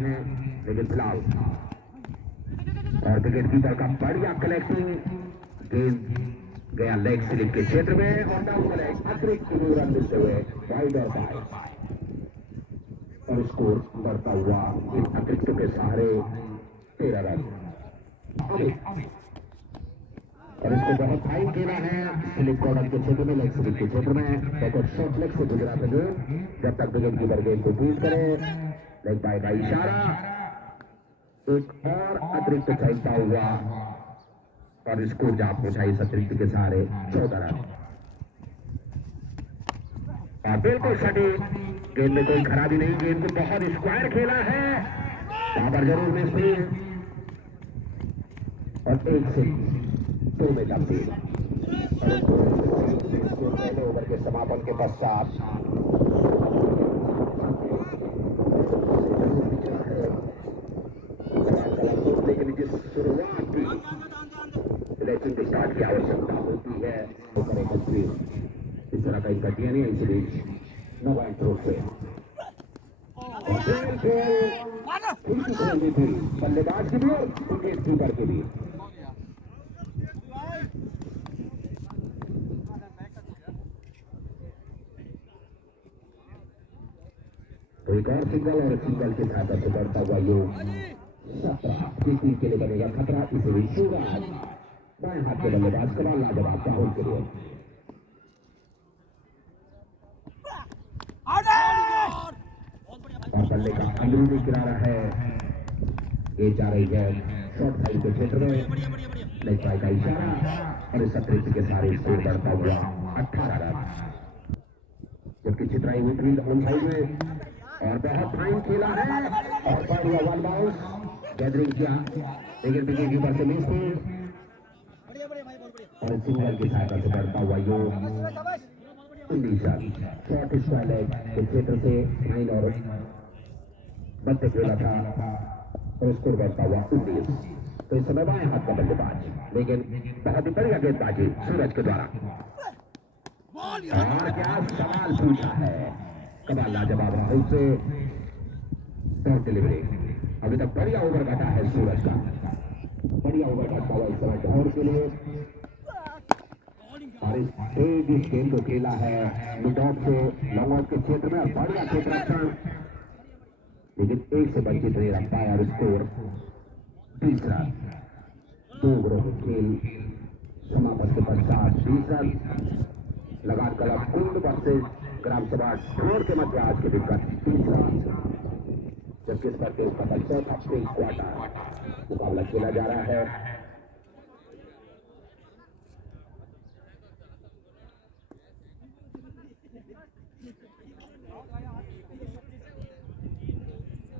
हैं, लेकिन फिलहाल और विकेट कीपर का बढ़िया कलेक्टिंग, गेंद गया लेग स्लिप के क्षेत्र में और डाउन लेग अतिरिक्त 2 रन मिलते हुए वाइड और बाइक और स्कोर बढ़ता हुआ इन अतिरिक्तों के सहारे 13 रन। और इसको बहुत फाइन खेला है स्लिप कॉर्नर के क्षेत्र में, लेग स्लिप के क्षेत्र में एक और शॉर्ट लेग से गुजरा था गेंद, जब तक विकेट कीपर गेंद को बीट करे। लेग बाय का इशारा, एक और अतिरिक्त खेलता हुआ और स्कोर जहां पहुंचा इस अतिरिक्त के सहारे 14 रन। और बिल्कुल सटीक, गेंद में कोई खराबी नहीं, गेंद को बहुत स्क्वायर खेला है, वहां पर जरूर मिस हुई और 1 से 2 में तब्दील। और पहले ओवर के समापन के पश्चात लेकिन जिस शुरुआत की इलेक्शन स्टार्ट की आवश्यकता होती है वो करें इस तरह का इनका डीएनए, इसलिए नो पॉइंट थ्रो से थी बल्लेबाज की भी और विकेट कीपर की भी। तो एक और सिंगल और सिंगल के सहायता से बढ़ता हुआ योग 17 टीम के लिए बनेगा खतरा, इसे भी शिवराज बाएं हाथ के बल्लेबाज कमाल लाजवाब राहुल के लिए। और बल्ले का अंदरूनी किनारा है, ये जा रही है शॉर्ट साइड के क्षेत्र में, लेग बाय का इशारा और इस अतिरिक्त के सारे स्कोर बढ़ता हुआ 18 रन। जबकि चित्राई हुई फील्ड ऑन साइड में और बहुत फाइन खेला है और बढ़िया वन बाउंस गैदरिंग किया, लेकिन विकेट कीपर से मिस हुई और सिंगल की सहायता से बढ़ता हुआ योग 19 रन। शॉर्ट स्क्वायर लेग के क्षेत्र से फाइन और बत्ते खेला था और स्कोर बढ़ता हुआ 19। तो इस समय बाएं हाथ का बल्लेबाज, लेकिन बहुत ही बढ़िया गेंदबाजी सूरज के द्वारा। और क्या सवाल पूछा है कमाल लाजवाब राहुल से, डॉट डिलीवरी। अभी तक बढ़िया ओवर घटा है सूरज का, बढ़िया ओवर घटता हुआ इस समय ढौर के लिए। और इस गेंद को खेला है मिड ऑफ से लॉन्ग ऑफ के क्षेत्र में और बढ़िया क्षेत्ररक्षण, लेकिन 1 से वंचित नहीं रख पाया और स्कोर 20 रन। 2 ओवरों के खेल समापन के पश्चात 20 रन। लगान कला कुंड वर्सेज ग्राम सभा ढोर के मध्य आज के विकेट 30 रन, जबकि इस पर के उसका चौथा प्री क्वार्टर मुकाबला खेला जा रहा है।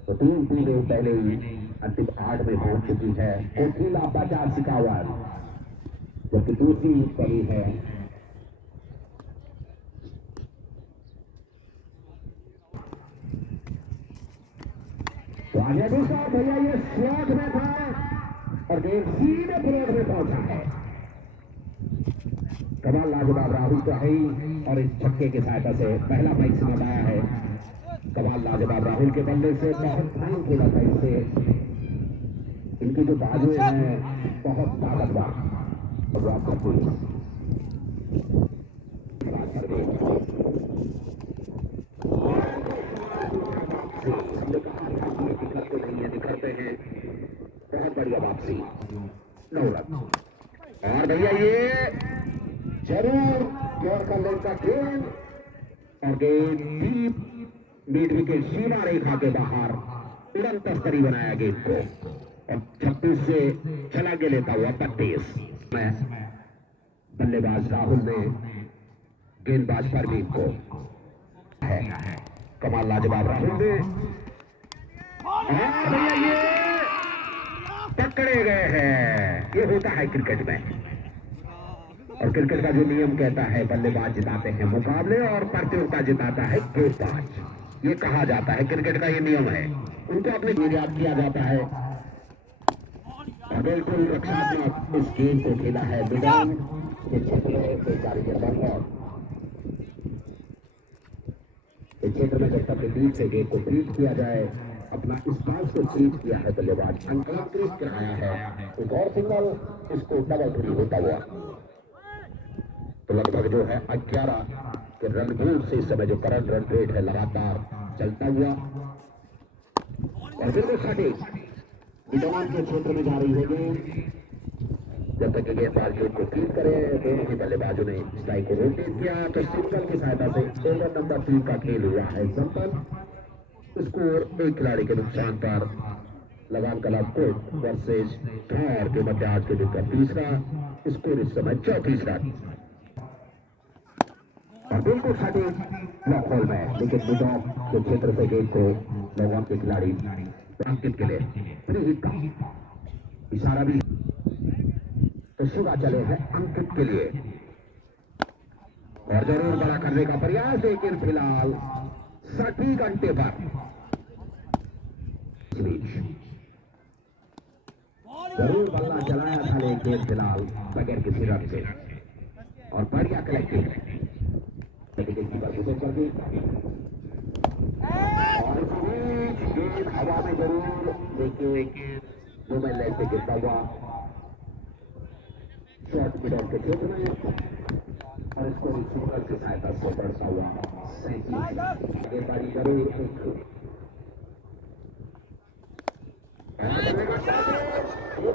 तो टीम पूरे पहले ही अंतिम 8 में पहुंच चुकी है, कोठीला 50-51, जबकि दूसरी पड़ी है तो आगे दूसरा भैया ये स्लॉट में था और गेंद सीधे फ्लोट में पहुंचा है। कमाल लाजवाब राहुल तो है ही और इस छक्के की सहायता से पहला मैच समाया है। कमाल लाजवाब राहुल के बल्ले से बहुत फाइन खेला था, इससे इनकी जो बाजुएं हैं बहुत ताकतवर और ड्रॉप करती है। दिखाते हैं बहुत बढ़िया वापसी 9 रन। और भैया ये जरूर जोर का लड़का गेंद और गेंद डीप मिड विकेट सीमा रेखा के बाहर तुरंत तस्तरी बनाया गेंद को और 26 से चला के लेता हुआ 32 में बल्लेबाज राहुल ने गेंदबाज परवीन को है कमाल लाजवाब राहुल ने। भैया ये पकड़े गए हैं, ये होता है क्रिकेट में और क्रिकेट का जो नियम कहता है बल्लेबाज जिताते हैं मुकाबले और प्रतियोगिता जिताता है गेंदबाज, ये कहा जाता है क्रिकेट का ये नियम है, उनको अपने याद किया जाता है। और बिल्कुल रक्षात्मक इस गेंद को खेला है मैदान के क्षेत्र में बेचारी के बंद इस क्षेत्र में जब तक बीच से गेंद को बीट किया जाए, अब अपना स्पाइस को चेंज किया है बल्लेबाज, अंकलित कराया है, एक और सिंगल, इसको डबल थ्री होता हुआ। तो लगभग जो है 11 के रन गोल से इस समय जो करंट रन रेट है लगातार चलता हुआ, और बिल्कुल सटीक विद्यमान के क्षेत्र में जा रही है गेंद। जब तक गेंदबाज गेंद को फीड करे, दोनों ही बल्लेबाजों ने स्ट्राइक को रोटेट किया, तो सिंगल की सहायता से ओवर नंबर 3 का खेल हुआ है संपन्न। स्कोर एक खिलाड़ी के नुकसान पर लगान कलब कोट वर्सेज थॉर के मध्य आज के दिन का तीसरा स्कोर इस समय 34 रन। और बिल्कुल सटीक ब्लॉक होल में, लेकिन मिड ऑफ के क्षेत्र से गेंद को लगान के खिलाड़ी अंकित के लिए फ्री हिट का इशारा भी, तो शिवा चले हैं अंकित के लिए और जरूर बड़ा करने का प्रयास, लेकिन फिलहाल सटीक अंटे पर जरूर बल्ला चलाया था, लेकिन फिलहाल बगैर किसी रन से, और बढ़िया कलेक्टिंग कर दी, और गेंद हवा में जरूर, लेकिन जो मैं लेग पे गिरता हुआ शॉर्ट मिडल के क्षेत्र में, और इसको रिसीवर की सहायता से बढ़ता हुआ 37 गेंदबाजी जरूर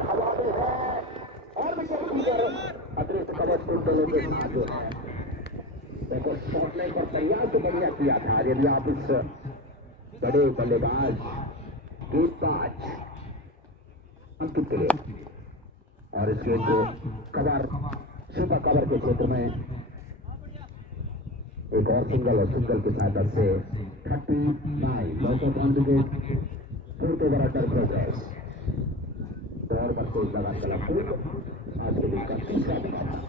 हवा में है, और अतिरिक्त कवच कुंडलों के साथ जो है देखो शॉट लाइन पर प्रयास तो बढ़िया किया था। यदि आप इस बड़े बल्लेबाज गेंदबाज अंकित के लिए, और इस गेंद को कवर सुपर कवर के क्षेत्र में एक और सिंगल, और सिंगल की सहायता से 39 loss of on wicket, fourth over under progress, दौड़ पर तेज लगा चला आज के दिन का तीसरा विकेट।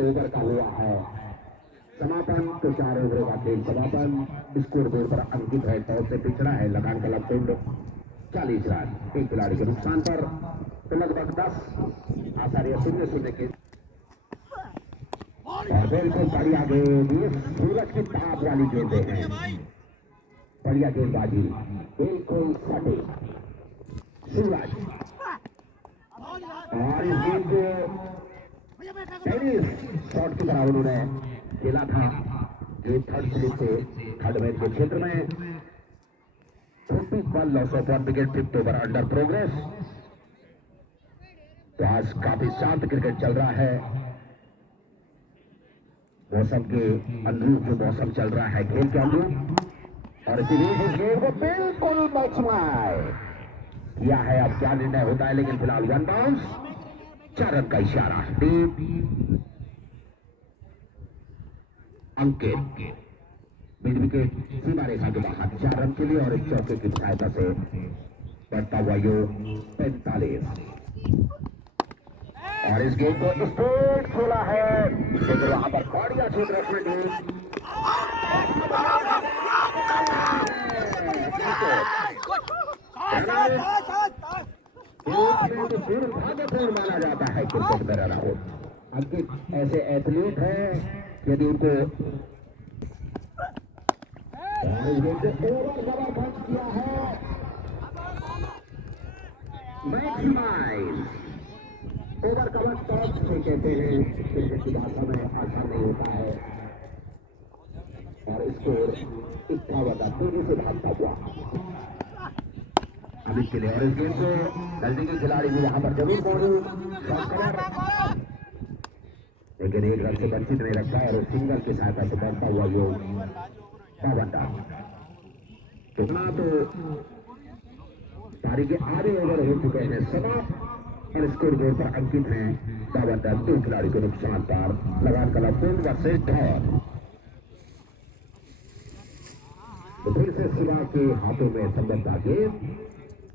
ओवर का हुआ है समापन, तो 4 ओवरों का खेल समापन। स्कोर बोर्ड पर अंकित है, टॉस से पिछड़ा है लगान कलब कुंड 40 रन, एक खिलाड़ी के नुकसान पर, तो लगभग 10 आसानी 0-0 के, और बिल्कुल बढ़िया गेंद, ये सूरज की ताप वाली गेंदें हैं, बढ़िया गेंदबाजी, बिल्कुल सटीक सूरज, और इस गेंद को टेनिस शॉट की तरह उन्होंने खेला था, गेंद थर्ड स्लिप से थर्ड मैच के क्षेत्र में 41 loss of 1 wicket, fifth over under progress. तो आज काफी शांत क्रिकेट चल रहा है, मौसम के अनुरूप जो मौसम चल रहा है खेल के अनुरूप, और इसीलिए इस गेम को बिल्कुल मैक्सिमाइज किया है। अब क्या निर्णय होता है, लेकिन फिलहाल 1 बाउंस, 4 रन का इशारा डीप। अंकित मिड विकेट सीमा रेखा के बाहर 4 रन के लिए, और एक चौके की सहायता से बढ़ता हुआ योग 45, और इस गेम को स्ट्रेट खोला है, लेकिन वहां पर बढ़िया क्षेत्र भाग्यपूर्ण माना जाता है क्रिकेट में रन आउट। अंकित ऐसे एथलीट हैं, यदि उनको ओवर खर्च किया है, मैक्सिमाइज ओवर कवर टॉप से कहते हैं क्रिकेट की भाषा में, आसान नहीं होता है, और स्कोर 51 तेजी से भागता हुआ अभी के लिए, और इस गेम को नजदीकी खिलाड़ी भी वहां पर जरूर पहुंचू, लेकिन एक रन से वंचित नहीं रखता है, और सिंगल की सहायता से बढ़ता हुआ योग 52। तो पारी के आधे ओवर हो चुके हैं समाप्त, और स्कोर बोर्ड पर अंकित हैं 52, 2 खिलाड़ी के नुकसान पर लगान कलब कुंड वर्सेज थॉर। तो फिर से शिवा के हाथों में संबंधा गेम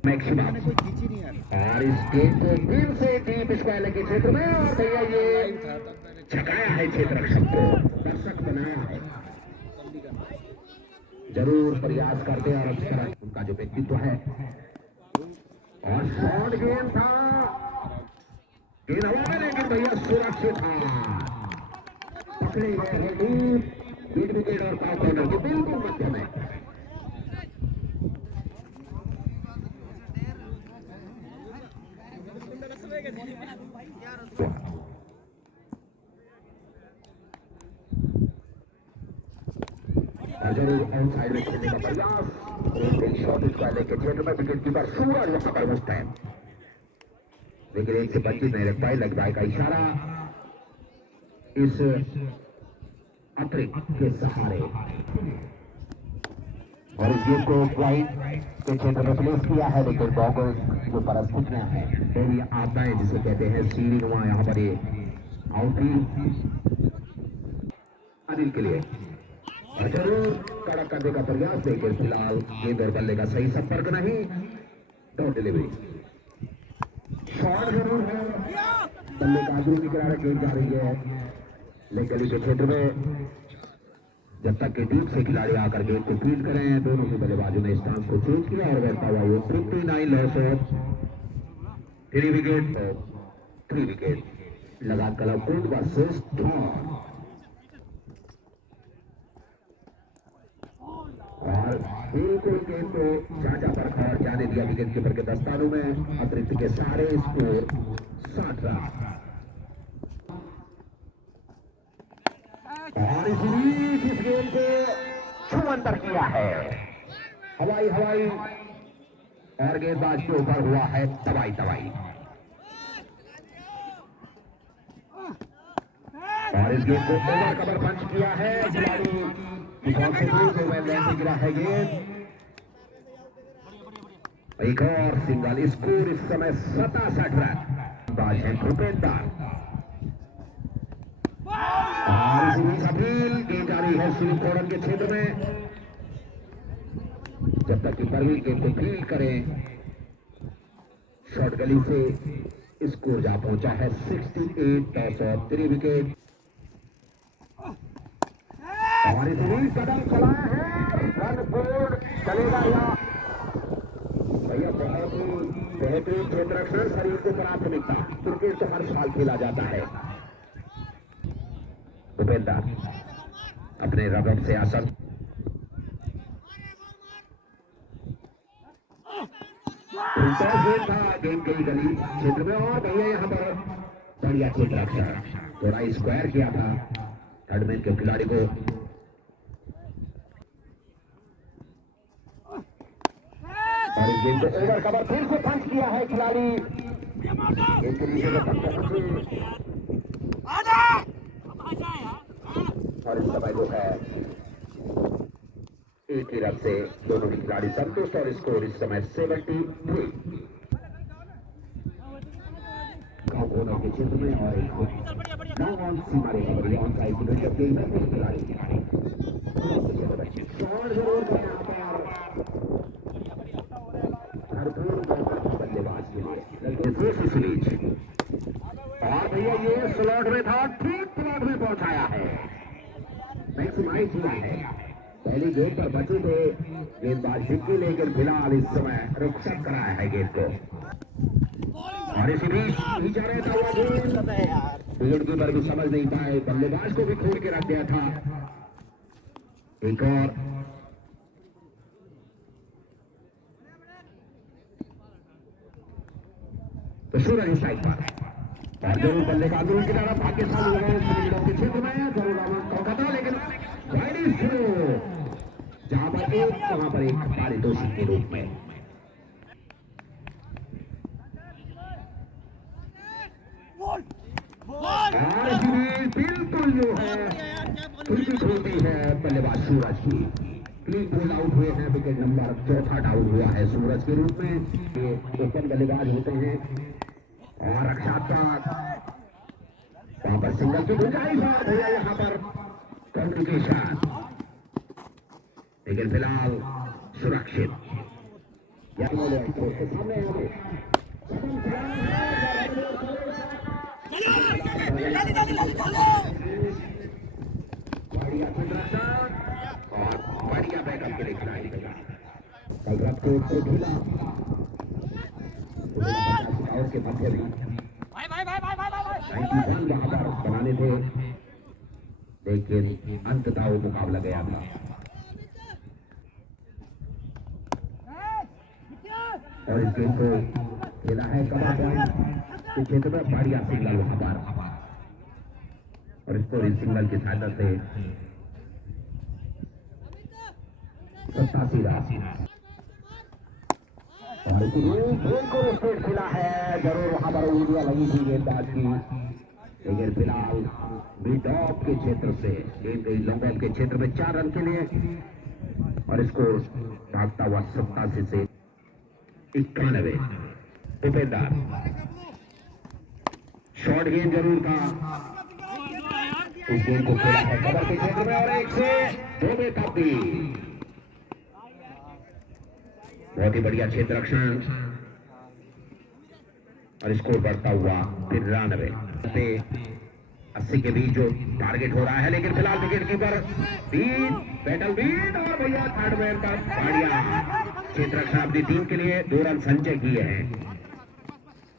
मैक्सिमा, और इस गेम को फिर से डीप स्क्वायर के क्षेत्र में, और भैया ये छकाया है क्षेत्र रक्षक को, दर्शक बनाया है, जरूर प्रयास करते हैं और अच्छी तरह उनका जो व्यक्तित्व है। और शॉर्ट गेम था, गेंद हवा में, लेकिन भैया सुरक्षित था, पकड़े गए हैं डीप मिड विकेट और टॉप कॉर्नर के बिल्कुल मध्य में। जरूर आउट साइड में खेलने का प्रयास, एक शॉट इसका लेके क्षेत्र में विकेट कीपर सूरज वहां पर मुस्तैद, लेकिन एक से 25 नहीं रख पाए। लग रहा है का इशारा इस अतिरिक्त के सहारे, और इस गेम को पॉइंट के क्षेत्र में प्लेस किया है, लेकिन गॉगल्स जो परिस्थितियां है वो भी आता है जिसे कहते हैं सीढ़ी नुमा। यहाँ पर ये आउटफील्ड अनिल के लिए जरूर कड़क करने का प्रयास, लेकिन फिलहाल गेंद और बल्ले का सही संपर्क नहीं। डॉट डिलीवरी, शॉट जरूर है, बल्ले का अंदरूनी किनारे गेंद जा रही है, लेकिन गली के क्षेत्र में जब तक के डीप से खिलाड़ी आकर गेंद को फील्ड करें, दोनों ही बल्लेबाजों ने स्टांस को चेंज किया और बढ़ता हुआ वो 59 लॉस ऑफ 3 विकेट, 3 विकेट लगा कलाकोट वर्सेस थॉर। और बिल्कुल गेंद को झांझा पर खड़ा जाने दिया विकेट कीपर के दस्तानों में। अतिरिक्त के सारे स्कोर 60 रन, और इस गेंद को छुअंतर किया है, हवाई हवाई, और गेंदबाज के ऊपर हुआ है तबाही तबाही। और इस गेंद को ओवर कवर पंच किया है खिलाड़ी, गिरा है गेंद, एक और सिंगल, स्कोर इस समय 67 रन। बाज है भूपेंद्र, अपील गेंद जा रही है सुनील फोरन के क्षेत्र में, जब तक कि परवीन गेंद को फील्ड करें। शॉर्ट गली से स्कोर जा पहुंचा है 68 लॉस ऑफ 3 विकेट। और इतनी कदम चलाया है, रन बोर्ड चलेगा या भैया, बहुत ही बेहतरीन क्षेत्र रक्षण, शरीर को प्राथमिकता, क्रिकेट तो हर साल खेला जाता है। भूपेंद्र अपने रबड़ से आसन, था गेम गई गली क्षेत्र में, और भैया यहाँ पर बढ़िया क्षेत्र रक्षण, थोड़ा स्क्वायर किया था थर्डमैन के खिलाड़ी को। और इस गेम को ओवर कवर फिर से पंच किया है खिलाड़ी, गेम के नीचे और इस समय जो है एक ही रन से दोनों के खिलाड़ी संतुष्ट, और स्कोर इस समय 73 कोनों के क्षेत्र में। और एक ऑन सीमा रेखा पर ऑन साइड खिलाड़ी बल्लेबाज के लिए, और भैया ये स्लॉट में था, ठीक स्लॉट में पहुंचाया है, मैक्सिमाइज हुआ है। पहली गेंद पर बचे थे गेंदबाज हिक्की, लेकिन फिलहाल इस समय रुखसत कराया है गेंद को, और इसी बीच नीचे रहता हुआ गेंद विकेट कीपर भी समझ नहीं पाए, बल्लेबाज को भी खोल के रख दिया था। एक और तो सूरज साइड पर, और जरूर बल्ले का अंदरूनी किनारा भाग्यशाली के क्षेत्र में जरूर मौका था, लेकिन जहां पर एक वहां पर एक पारितोषिक के रूप में। बिल्कुल जो है क्रिकेट होती है बल्लेबाज सूरज की, क्लीन बोल आउट हुए हैं, विकेट नंबर 4 डाउन हुआ है सूरज के रूप में। ये ओपन बल्लेबाज होते हैं, और रक्षात्मक वहां पर सिंगल की गुंजाइश है भैया, यहाँ पर कॉम्प्लिकेशन, लेकिन फिलहाल सुरक्षित। सामने बढ़िया बैकअप के लिए खिलाड़ी कल रात को ढीला और के मध्य में 91 वहां पर बनाने थे, लेकिन अंततः वो मुकाबला गया था। और इस गेम को खेला है कवर पॉइंट के क्षेत्र में बढ़िया सिग्नल वहां पर, और स्कोरिंग सिग्नल की सहायता से 87 रन। और गेंद को स्ट्रेट खेला है, जरूर वहां पर उंगलियां लगी थी गेंदबाज की, लेकिन फिलहाल मिड ऑफ के क्षेत्र से गेंद गई लॉन्ग ऑफ के क्षेत्र में 4 रन के लिए, और स्कोर भागता हुआ 87 से 91। भूपेंद्र शॉर्ट गेंद जरूर था, इस गेंद को खेला है कवर के क्षेत्र में, और 1 से 2 में काफी बहुत ही बढ़िया क्षेत्र रक्षण, और स्कोर बढ़ता हुआ 93 से 80 के बीच जो टारगेट हो रहा है, लेकिन फिलहाल विकेट कीपर बैटल बीट, और भैया थर्ड मैन पर बढ़िया क्षेत्र रक्षण अपनी टीम के लिए 2 रन संचय किए हैं।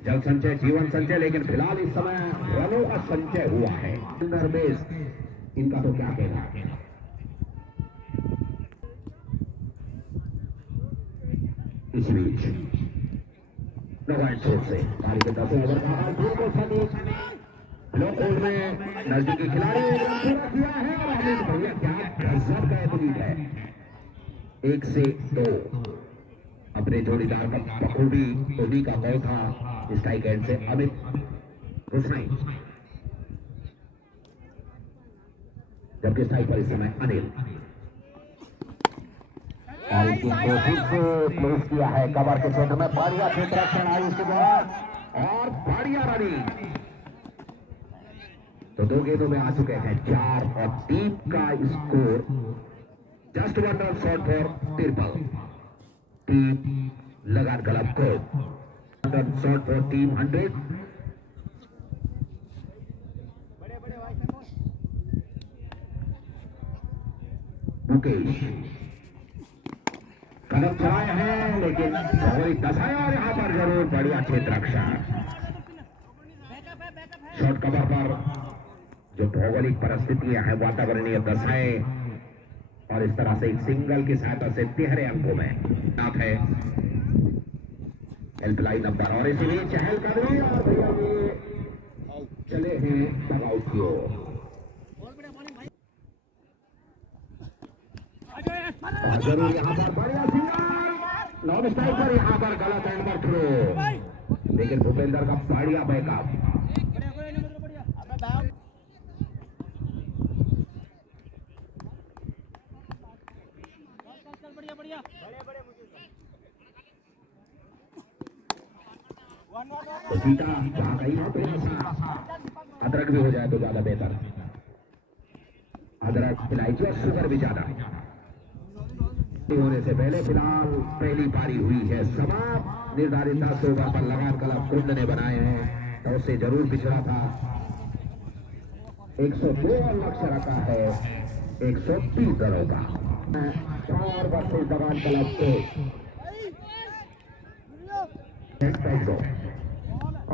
जल संचय जीवन संचय, लेकिन फिलहाल इस समय रनों का संचय हुआ है। बेस इनका तो क्या कहना है। इस बीच छोर से पारी के 10वें ओवर का लो ओवर में नजदीकी खिलाड़ी पूरा किया है, और अमित भैया क्या गजब का एथलीट है। 1 से 2 अपने जोड़ीदार का बखूबी उन्हीं का गौ था स्ट्राइक एंड से अमित हुसैन, जबकि स्ट्राइक पर इस समय अनिल, और इसकी कोशिश से क्लोज किया है कवर के क्षेत्र में, बढ़िया क्षेत्र रक्षण आई इसके बाद, और बढ़िया रनिंग। तो 2 गेंदों में आ चुके हैं 4, और टीम का score just 1 run short for triple. Team Lagaan गलत को run short for team 100। Mukesh कदम चलाए हैं, लेकिन दसाया, और यहाँ पर जरूर बढ़िया क्षेत्र रक्षा। शॉर्ट कवर पर जो भौगोलिक परिस्थितियां हैं, वातावरणीय दशाएं, और इस तरह से एक सिंगल की सहायता से 13 अंकों में नाथ है हेल्पलाइन नंबर, और इसीलिए चहल कदमी, और भैया ये चले हैं डगआउट की ओर। जरूर यहाँ पर बढ़िया सिंगल, नॉन स्ट्राइक पर यहाँ पर गलत एंड पर थ्रो, लेकिन भूपेंद्र का बढ़िया बैकअप। तो जीता जहां कहीं हो, थोड़ा सा अदरक भी हो जाए तो ज्यादा बेहतर। अदरक इलायची और शुगर भी ज्यादा होने से पहले फिलहाल पहली पारी हुई है समाप्त। निर्धारित 10 ओवर पर लगान कलम कुंड ने बनाए हैं, तो उससे जरूर पिछड़ा था। 102 और लक्ष्य रखा है 130 रनों का। 4 वर्सेस लगान कलम को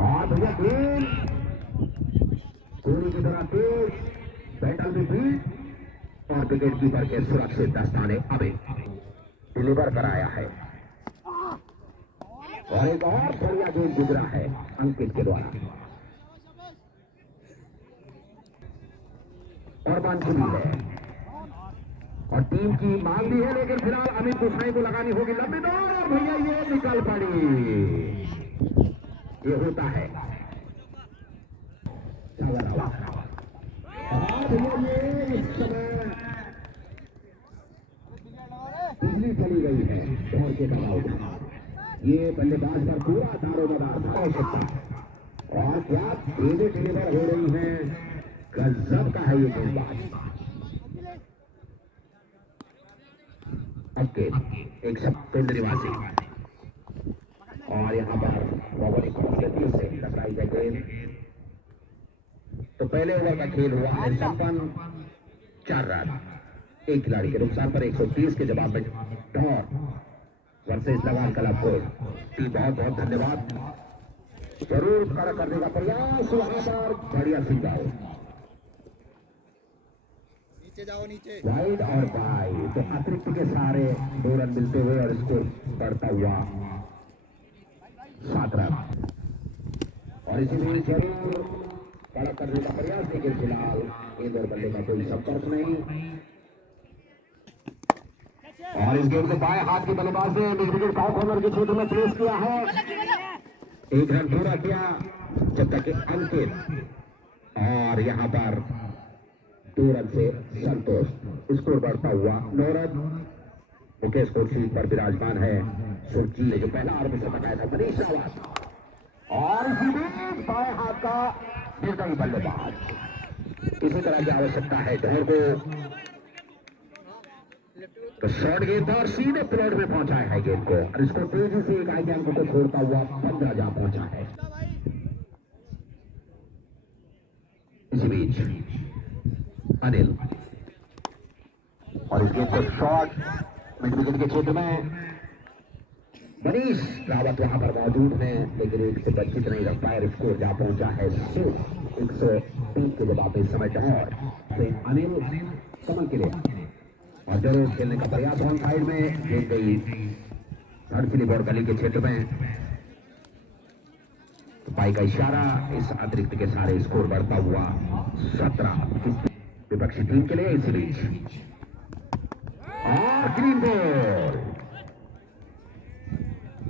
और भैया गेंद पूरी की तरह तेज, बैटल भी बीट, और विकेट कीपर के सुरक्षित दस्ताने अभी डिलीवर कराया है, और एक और बढ़िया गेंद गुजरा है अंकित के द्वारा, और बांसुरी है, और टीम की मांग भी है, लेकिन फिलहाल अमित हुसैन को लगानी होगी लंबी दौड़, और भैया ये निकल पड़ी। ये होता है और भैया ये इस समय बिजली चली गई है दौड़ के दबाव। ये बल्लेबाज पर पूरा दारोमदार आवश्यकता, और क्या गेंदें डिलीवर हो रही हैं, गजब का है ये गेंदबाज। एक सप्तुंड निवासी, और यहाँ पर भौगोलिक परिस्थिति से लगाई गई गेंद। तो पहले ओवर का खेल हुआ है संपन्न, 4 रन। एक खिलाड़ी के नुकसान पर 130 के जवाब में डॉट वर्सेस लगान कलापुर। बहुत बहुत धन्यवाद। जरूर खड़ा करने का प्रयास वहां पर बढ़िया सिंगार नीचे जाओ नीचे। वाइड और वाइड तो अतिरिक्त के सहारे 2 रन मिलते हुए और स्कोर बढ़ता हुआ 7 रन। और इसीलिए जरूर खड़ा करने का प्रयास, लेकिन फिलहाल गेंद और बल्ले का कोई संपर्क नहीं। और इस गेंद को बाएं हाथ के बल्लेबाज ने मिडविकेट कॉर्नर के क्षेत्र में प्लेस किया है। 1 रन पूरा किया जब तक कि अंकित और यहां पर 2 रन से संतोष। स्कोर बढ़ता हुआ 9 रन। मुख्य स्कोर शीट पर विराजमान है सुरजीत, जो पहला ओवर में बताया था मनीष रावत। और इसी बीच बाएं हाथ का निर्दयी बल्लेबाज। इसी तरह की आवश्यकता है ढोर को। तो शॉर्ट गेंद और सीधे प्लेट में पहुंचा है गेंद को, और इसको तेजी से एक आई अंक को छोड़ता हुआ 15 जा पहुंचा है। इसी बीच अनिल और इस गेंद को शॉर्ट मिड विकेट के क्षेत्र में मनीष रावत वहां पर मौजूद है, लेकिन एक से वंचित नहीं रख पाए। स्कोर जा पहुंचा है 103 के जवाब में समय और अनिल कमल के लिए। और जरूर खेलने का प्रयास ऑन साइड में गेंद गई थर्ड स्लिप और गली के क्षेत्र में। पाई का इशारा, इस अतिरिक्त के सारे स्कोर बढ़ता हुआ 17 विपक्षी टीम के लिए। इसी बीच और ग्रीन बॉल,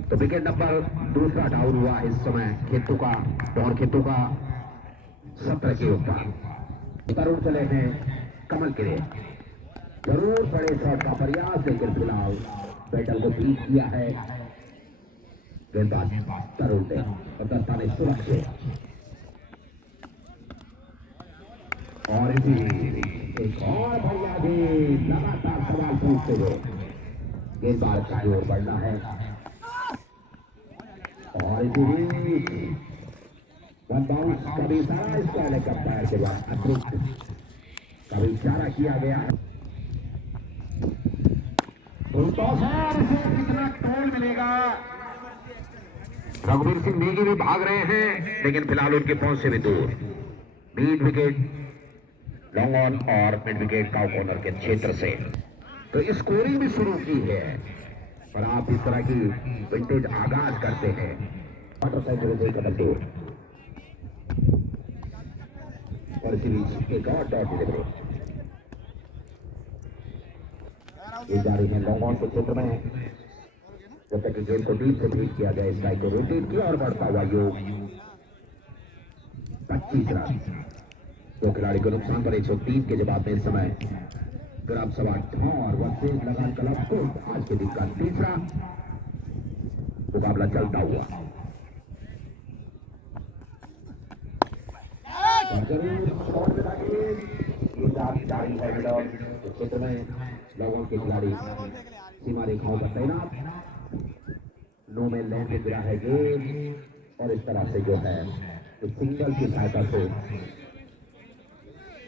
तो विकेट नंबर दूसरा डाउन हुआ इस समय खेतों का और खेतों का 17 के ऊपर। तरुण चले हैं कमल के लिए। जरूर बड़े शॉट का प्रयास, लेकिन फिलहाल बैटल को बीट किया है गेंदबाज तरुण ने और दस्ताने सुरक्षित। और इसी एक और बढ़िया गेंद, लगातार सवाल पूछते हुए गेंदबाज की ओर बढ़ना है। और इसी वन बाउंस का भी इशारा, इसका अंपायर के द्वारा अतिरिक्त का भी इशारा किया गया है। कितना टोल मिलेगा। रघुवीर सिंह नेगी भी भाग रहे हैं, लेकिन फिलहाल उनके पहुंच से भी दूर। मिड विकेट लॉन्ग ऑन और मिड विकेट काउ कॉर्नर के क्षेत्र से तो स्कोरिंग भी शुरू की है। और आप इस तरह की विंटेज आगाज करते हैं क्वार्टर सेंचुरी से कदम दूर। और इसी बीच एक और डॉट डिलीवरी जारी है लॉन्ग ऑन के क्षेत्र में। जब तक गेंद को डीप से फीड किया गया, स्ट्राइक को रोटेट किया और बढ़ता हुआ योग 25 रन। 2 खिलाड़ी को नुकसान पर 103 के जवाब में इस समय ग्राम सभा और वर्सेस लगान क्लब को आज के दिन का तीसरा मुकाबला चलता हुआ। जारी है क्षेत्र में लोगों के खिलाड़ी सीमा रेखाओं पर तैनात। नो में लैंड पे गिरा है गेंद और इस तरह से जो है तो सिंगल की सहायता से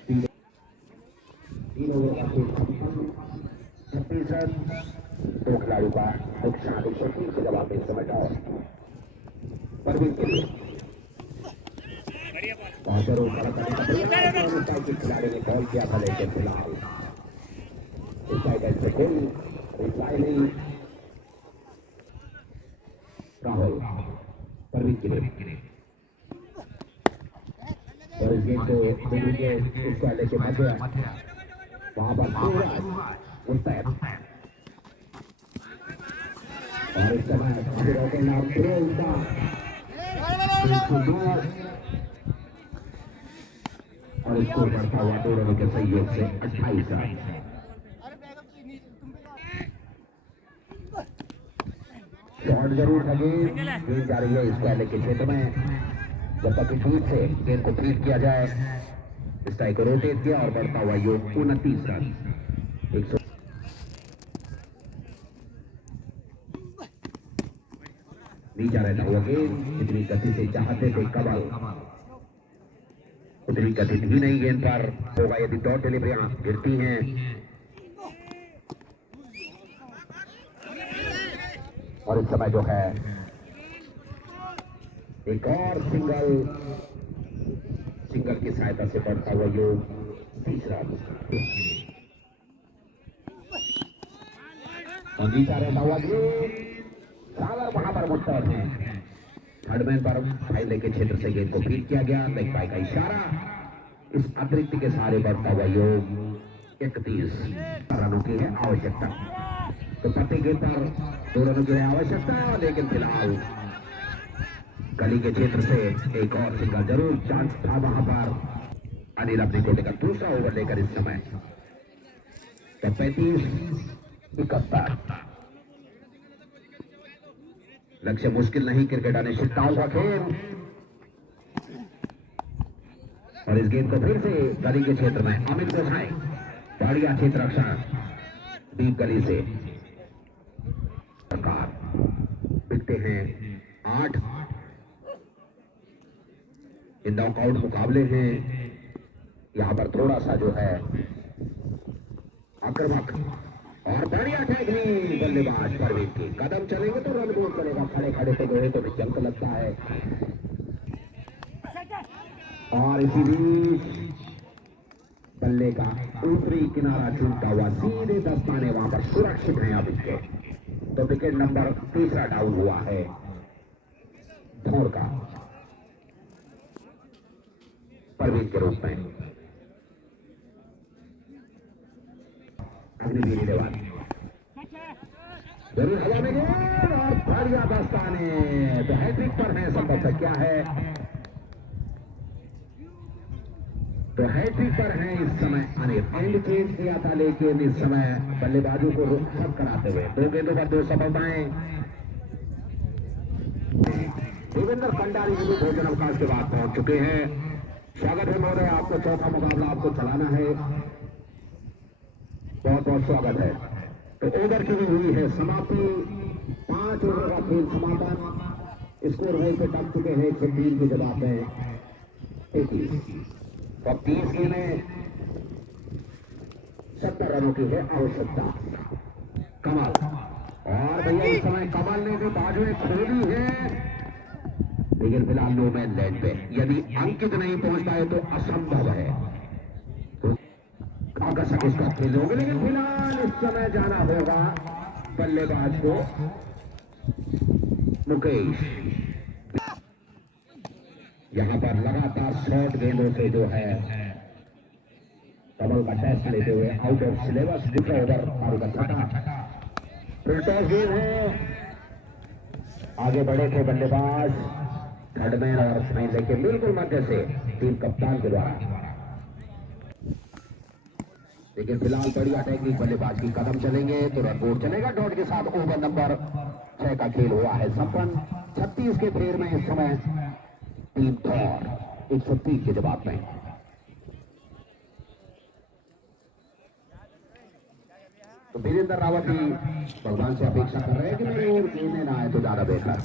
3 ओवर का खेल 26 रन। 2 खिलाड़ियों का नुकसान 130 के जवाब में समय और परवीन के लिए जरूर खिलाड़ी ने कॉल किया था, लेकिन फिलहाल से कोई रिप्लाई नहीं। राहुल परवीन के लिए और इस गेम को इसको लेके मध्य वहां पर मुस्तैद और इस समय नाम और इसको बढ़ता हुआ 2 रनों के सहयोग से 28 रन। शॉट जरूर लगे, गेंद जा रही है इस पहले के क्षेत्र में। जब तक फील्ड से गेंद को फीड किया जाए, स्ट्राइक को रोटेट किया और बढ़ता हुआ योग 29 रन। 100 नीचा रहता हुआ गेंद, इतनी गति से चाहते थे कमल, उतनी गति भी नहीं गेंद पर होगा यदि डॉट डिलीवरियां गिरती हैं और इस समय जो है एक और सिंगल की सहायता से बढ़ता हुआ योग तीसरा जीता रहता हुआ सागर वहां पर मुस्तैद है। थर्डमैन पर फाइले के क्षेत्र से गेंद को फीड किया गया। लेग बाय का इशारा। इस अतिरिक्त के सहारे बढ़ता हुआ योग 31 रनों की है आवश्यकता। तो प्रति गेंद पर 2 रनों की है आवश्यकता, लेकिन फिलहाल गली के क्षेत्र से एक और सिंगल जरूर चांस था वहां पर। अनिल अपने कोटे का दूसरा ओवर लेकर इस समय तो 35-71 लक्ष्य मुश्किल नहीं। क्रिकेट अनिश्चितताओं का खेल और इस गेंद को फिर से गली के क्षेत्र में अमित गोसाई बढ़िया क्षेत्र रक्षण डीप गली से बिकते हैं 8। इन नॉकआउट मुकाबले हैं। यहां पर थोड़ा सा जो है आक्रामक और बढ़िया टेक्निक बल्लेबाज परवीन की कदम चलेंगे तो रन गोल चलेगा। खड़े खड़े पे गए तो जंप लगता है। और इसी बीच बल्ले का ऊपरी किनारा चूमता हुआ सीधे दस्ताने वहां पर सुरक्षित हैं अब इसके। तो विकेट नंबर 3 डाउन हुआ है धौर का परवीन के रूप में। अग्निवीर नेवाल जरूर हवा में गेंद और बढ़िया दस्ताने तो हैट्रिक पर है। संभवतः क्या है तो हैट्रिक पर है इस समय। एंड चेंज किया था लेकिन इस समय बल्लेबाजों को रुखसत कराते हुए 2 गेंदों पर 2 सफलताएं। देवेंद्र भंडारी जी भोजन अवकाश के बाद पहुंच चुके हैं। स्वागत है महोदय, आपको चौथा मुकाबला आपको चलाना है। बहुत बहुत स्वागत है। तो ओवर की हुई है समाप्ति। 5 ओवर का खेल समापन। स्कोर बोर्ड पे टप चुके हैं 103 के जवाब में 31। अब 30 गेंदें 70 रनों की है आवश्यकता। कमल और भैया इस समय कमल ने भी बाजुएं खोली है, लेकिन फिलहाल नो मैन लैंड पे यदि अंकित नहीं पहुंच पाए तो असंभव है। तो आकर्षक इसका खेल होगा, लेकिन फिलहाल इस समय जाना होगा बल्लेबाज को मुकेश। यहां पर लगातार शॉर्ट गेंदों से जो है कमल का टेस्ट लेते हुए आउट ऑफ सिलेबस। दूसरा ओवर पारी का छठा फिर टॉस गेंद है। आगे बढ़े थे बल्लेबाज थर्डमैन और स्माइल लेके बिल्कुल मध्य से टीम कप्तान के द्वारा, लेकिन फिलहाल बढ़िया टेक्निक बल्लेबाज की कदम चलेंगे तो रन बोर्ड चलेगा। डॉट के साथ ओवर नंबर 6 का खेल हुआ है संपन्न। 36 के फेर में इस समय टीम थॉर 103 के जवाब में। तो वीरेंद्र रावत ही भगवान से अपेक्षा कर रहे हैं कि मेरी ओर खेलने ना आए तो ज्यादा बेहतर।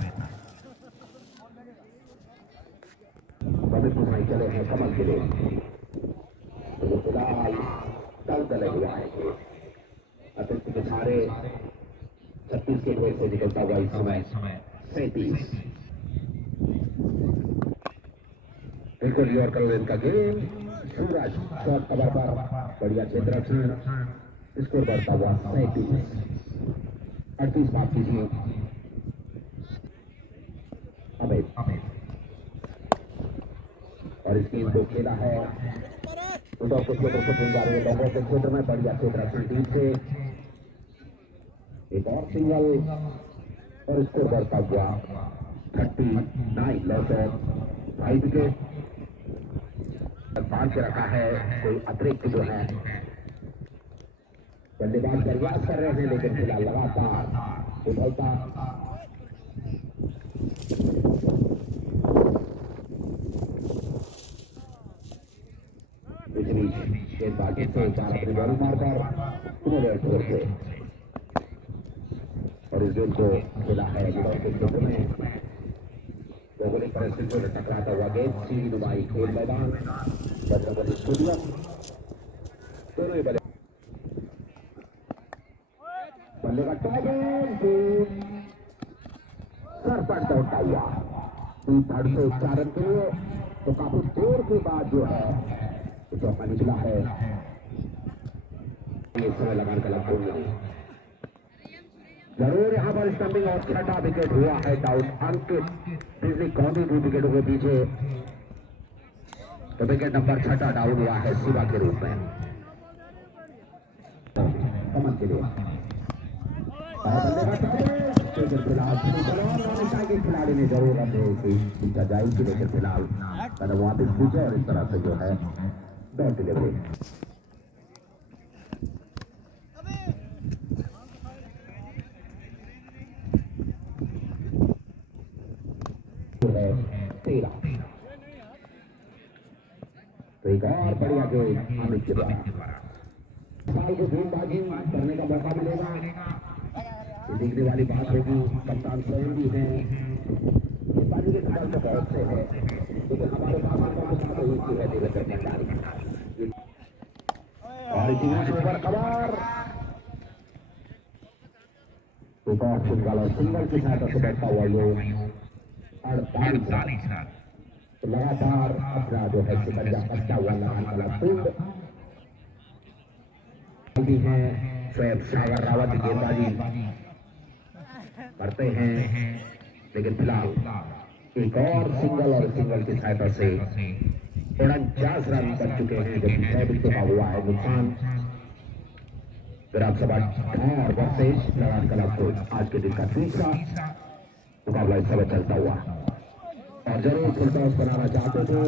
बड़े चले हैं कमल के लिए। तो फिलहाल कल चले हुआ है कि अतिरिक्त के सारे 36 के फेर से निकलता हुआ इस समय 37। बिल्कुल यॉर्कर का गेम। सूरज शॉर्ट कवर पर बढ़िया क्षेत्र रक्षण। स्कोर बढ़ता हुआ 37। 38 माफ कीजिए। और इस गेम को खेला है उद्धव के क्षेत्र से गेंद जा रही है डॉक्टर के क्षेत्र में। बढ़िया क्षेत्र रक्षण टीम से एक और सिंगल और स्कोर बढ़ता हुआ 39। लॉस ऑफ 5 विकेट बांध के रखा है। कोई अतिरिक्त जो है बल्लेबाज प्रयास कर रहे हैं, लेकिन फिलहाल लगातार उभरता गेंदबाजी से अपनी बॉल मारकर छोड़ से और इस गेंद को खेला है के क्षेत्र में। भौगोलिक परिस्थितियों में टकराता हुआ गेंद सीधी नुमाई खेल मैदान बजरंगबली स्टेडियम। दोनों ही बल्ले का रन दौड़ता हुआ 3 से 4 रन के लिए। तो काफी देर के बाद जो है चौका निकला है। ये समय लगान का लग जरूर यहाँ पर स्टंपिंग और छठा विकेट हुआ है डाउन। अंकित बिजली कौंदी 2 विकेटों के पीछे। तो विकेट नंबर 6 डाउन हुआ है शिवा के रूप में कमल के लिए। खिलाड़ी ने जरूर अपने जाई की, लेकिन फिलहाल कदम वापिस खींचे और इस तरह से जो है डॉट डिलीवरी। तो एक और बढ़िया गेंद अमित के द्वारा साल को गेंदबाजी करने का मौका मिलेगा। देखने वाली बात होगी, कप्तान स्वयं भी है। गेंदबाजी के खिलाफ तो बहुत से है, लेकिन हमारे पास है देवेंद्र भंडारी और ओवर कवर एक और सिंगल की सहायता से बैठता हुआ ये 48 रन। तो लगातार अपना जो है शिकंजा कसता हुआ लगान वाला फील्ड भी है। स्वयं सागर रावत गेंदबाजी करते हैं, लेकिन फिलहाल एक और सिंगल की सहायता से 49 रन बन चुके हैं, जबकि 6 विकेटों का हुआ है नुकसान। विराट सभा और वर्सेज लगान कला को आज के दिन का तीसरा मुकाबला इस समय चलता हुआ और जरूर फुल टॉस बनाना चाहते थे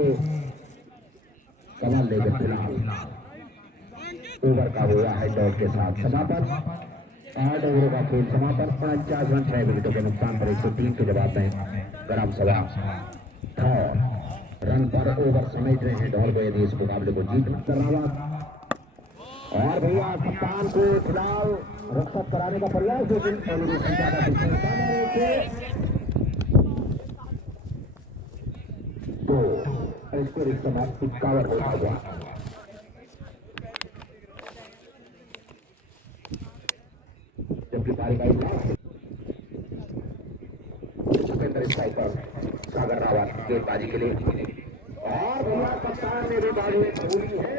कमल, लेकिन फिलहाल ओवर का हुआ है डॉट के साथ समापन। 8 ओवरों का खेल समापन। 49 रन 6 विकेटों के नुकसान पर 103 के जवाब में ग्राम सभा रन पर ओवर समेट रहे हैं ढोल को यदि इस मुकाबले को जीतना कर रहा। और भैया कप्तान को फिलहाल रुखसत कराने का प्रयास, लेकिन तो स्कोर इस समय 51 होता हुआ जबकि पारी का भूपेंद्र स्ट्राइकर सागर रावत गेंदबाजी के लिए और भैया कप्तान ने भी बाजी खोली है।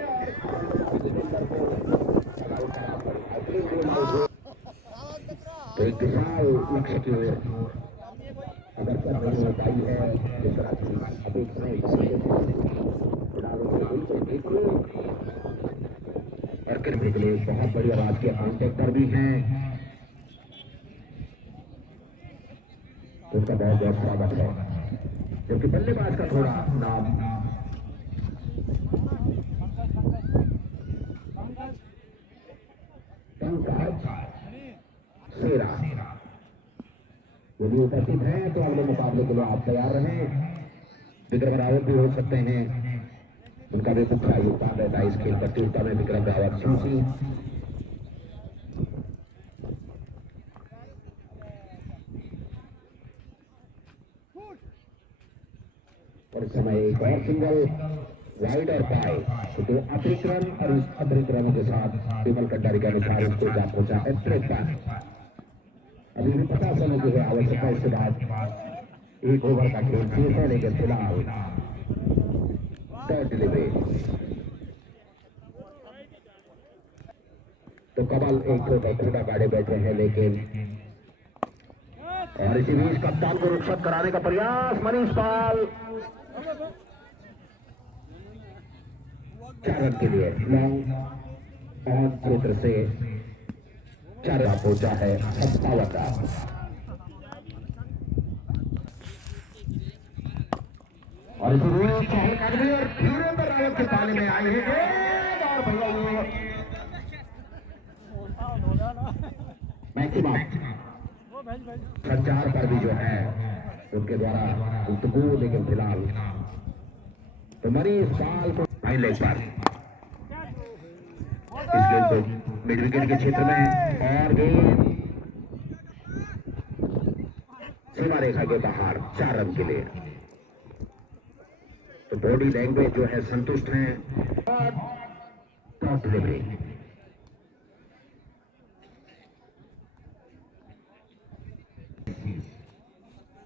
तो एक विशाल लक्ष्य की ओर अगर कर रही हो पाई है जिस तरह की अपेक्षाएं और क्रिकेट के लिए बहुत बड़ी आवाज के कांटेक्ट पर भी हैं, उसका बहुत बहुत स्वागत है। क्योंकि बल्लेबाज का थोड़ा नाम सेरा यदि उपस्थित है तो अगले मुकाबले के लिए आप तैयार रहें। विक्रम रावत भी हो सकते हैं, उनका भी मुख्य योगदान रहता है इस खेल प्रतियोगिता में। विक्रम रावत सिंह और इस समय एक और सिंगल वाइड और पाए तो 2 अतिरिक्त रन और इस अतिरिक्त रनों के साथ विमल कटारी के अनुसार उसको जा पहुंचा एट्रेक पर। अभी भी 50 रनों की है आवश्यकता, इसके बाद 1 ओवर का खेल शेष है, लेकिन फिलहाल डिलीवरी तो कमल एक छोटा गाड़े बैठ रहे हैं, लेकिन और इसी बीच कप्तान को रुखसत कराने का प्रयास मनीष पाल 4 रन के लिए लॉन्ग ऑन क्षेत्र से 4 रन पहुंचा है 57 रन। और धीरेन्द्र रावत के ताले में आई है मैक्सिमम संचार पर भी जो है उनके द्वारा गुफ्तगू, लेकिन फिलहाल तो मनीष पाल को फाइन लेग पर इस गेंद को मिड विकेट के क्षेत्र में और गेंद सीमा रेखा के बाहर 4 रन के लिए। तो बॉडी लैंग्वेज जो है संतुष्ट है। टॉप डिलीवरी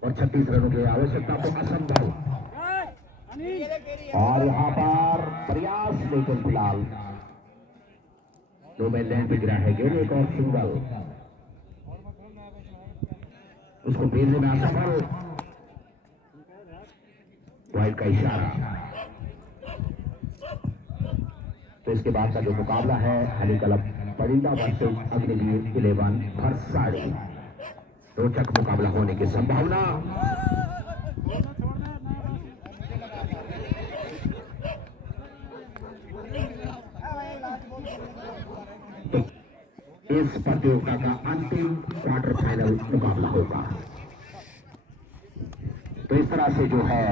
और 36 रनों की आवश्यकता को असंभव। और यहाँ पर प्रयास, लेकिन फिलहाल नो मैन लैंड पे गिरा है गेंद। एक और सिंगल, उसको भेजने में असफल। वाइड का इशारा। तो इसके बाद का जो मुकाबला है हली क्लब परिंदा वर्सेस अग्निवीर 11 फरसाड़ी, रोचक मुकाबला होने की संभावना। तो इस प्रतियोगिता का अंतिम क्वार्टर फाइनल मुकाबला होगा। तो इस तरह से जो है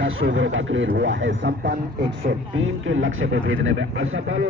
10 ओवरों का खेल हुआ है संपन्न। 103 के लक्ष्य को भेजने में असफल।